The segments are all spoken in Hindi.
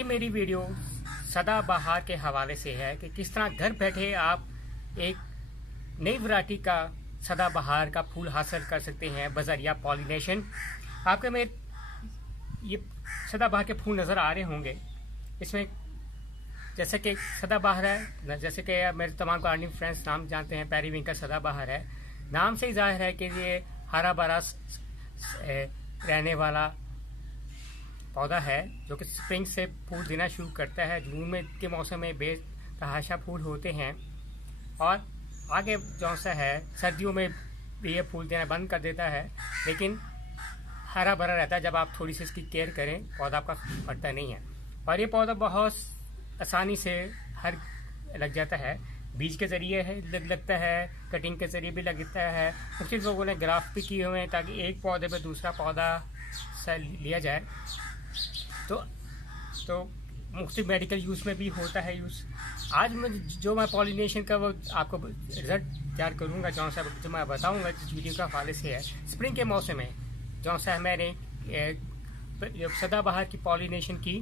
की मेरी वीडियो सदाबहार के हवाले से है कि किस तरह घर बैठे आप एक नई वैरायटी का सदाबहार का फूल हासिल कर सकते हैं बजरिया पॉलिनेशन। आपके में ये सदाबहार के फूल नज़र आ रहे होंगे। इसमें जैसे कि सदाबहार है, जैसे कि मेरे तमाम गार्डनिंग फ्रेंड्स नाम जानते हैं, पेरीविंकल सदाबहार है। नाम से ही जाहिर है कि ये हरा भरा रहने वाला पौधा है जो कि स्प्रिंग से फूल देना शुरू करता है। जून में के मौसम में बेतहाशा फूल होते हैं और आगे जो सा है सर्दियों में ये फूल देना बंद कर देता है, लेकिन हरा भरा रहता है। जब आप थोड़ी सी इसकी केयर करें पौधा आपका फटता नहीं है। और ये पौधा बहुत आसानी से हर लग जाता है, बीज के ज़रिए है लगता है, कटिंग के ज़रिए भी लगता है। कुछ लोगों ने ग्राफ्ट भी किए हुए हैं ताकि एक पौधे पे दूसरा पौधा से लिया जाए। तो मुख्तलिफ मेडिकल यूज़ में भी होता है यूज़। आज मैं पॉलिनेशन का वो आपको रिजल्ट तैयार करूँगा जो मैं बताऊँगा इस वीडियो का हवाले से है। स्प्रिंग के मौसम में जो सा है मैंने सदाबहार की पॉलिनेशन की।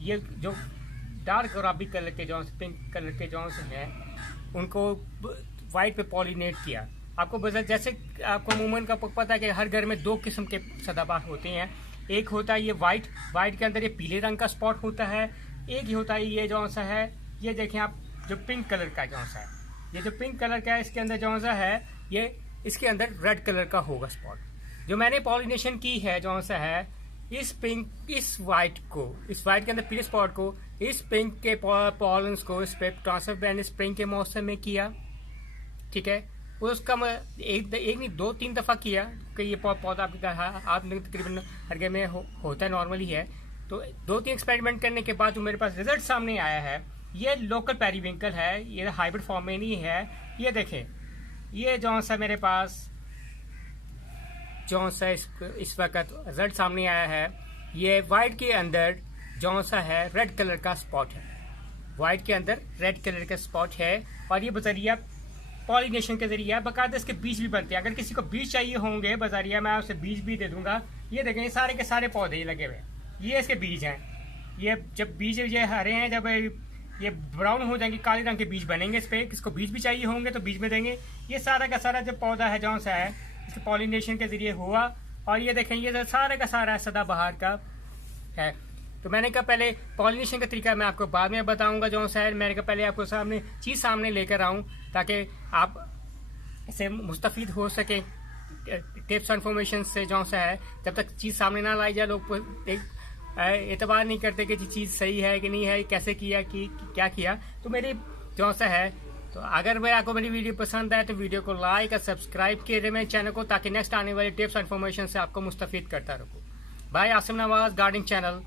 ये जो डार्क गुलाबी कलर के जो पिंक कलर के जो से हैं उनको वाइट पे पॉलिनेट किया। आपको बता जैसे आपको अमूमन का पता है कि हर घर में दो किस्म के सदाबहार होते हैं। एक होता है ये वाइट के अंदर ये पीले रंग का स्पॉट होता है। एक ही होता है ये जो सा है, ये देखें आप, जो पिंक कलर का जो सा है, ये जो पिंक कलर का है इसके अंदर जो सा है ये इसके अंदर रेड कलर का होगा स्पॉट। जो मैंने पॉलिनेशन की है जो सा है इस वाइट के अंदर पीले स्पॉट को इस पिंक के पॉलन्स को इस पे ट्रांसफर बैंड स्प्रिंग के मौसम में किया। ठीक है, उसका मैं एक नहीं 2-3 दफ़ा किया कि ये पौधा आपने तकरीबन हर घर में होता है, नॉर्मली है। तो 2-3 एक्सपेरिमेंट करने के बाद जो मेरे पास रिजल्ट सामने आया है, ये लोकल पेरीविंकल है, ये हाइब्रिड फॉर्म में नहीं है। ये देखें, ये जो सा मेरे पास जो सा इस वक्त रिजल्ट सामने आया है, ये वाइट के अंदर जो सा है रेड कलर का स्पॉट है। वाइट के अंदर रेड कलर का स्पॉट है और ये बजरिया पॉलिनेशन के जरिए है। बाकायदा इसके बीज भी बनते हैं। अगर किसी को बीज चाहिए होंगे बजरिया, मैं आपसे बीज भी दे दूंगा। ये देखें, ये सारे के सारे पौधे लगे हुए हैं, ये इसके बीज हैं। ये जब बीज ये हरे हैं, जब ये ब्राउन हो जाएंगे काले रंग के बीज बनेंगे इस पर। किसको बीज भी चाहिए होंगे तो बीज में देंगे। ये सारा का सारा जो पौधा है जो सा है इसके पॉलिनेशन के जरिए हुआ। और ये देखें, ये सारा का सारा सदाबहार का है। तो मैंने कहा पहले पॉलिनेशन का तरीका मैं आपको बाद में बताऊंगा जो सा है। मैंने कहा पहले आपको चीज़ सामने लेकर आऊं ताकि आप इससे मुस्तफ़ीद हो सके टिप्स इन्फॉर्मेशन से जो सा है। जब तक चीज़ सामने ना लाई जाए लोग एतबार नहीं करते कि चीज़ सही है कि नहीं है, कैसे किया क्या किया। तो मेरी जो सा है, तो अगर मैं आपको मेरी वीडियो पसंद आए तो वीडियो को लाइक और सब्सक्राइब कीजिए मेरे चैनल को, ताकि नेक्स्ट आने वाली टिप्स इन्फॉर्मेशन से आपको मुस्तफ़ीद करता रहूँ। By Asim Nawaz gardening channel.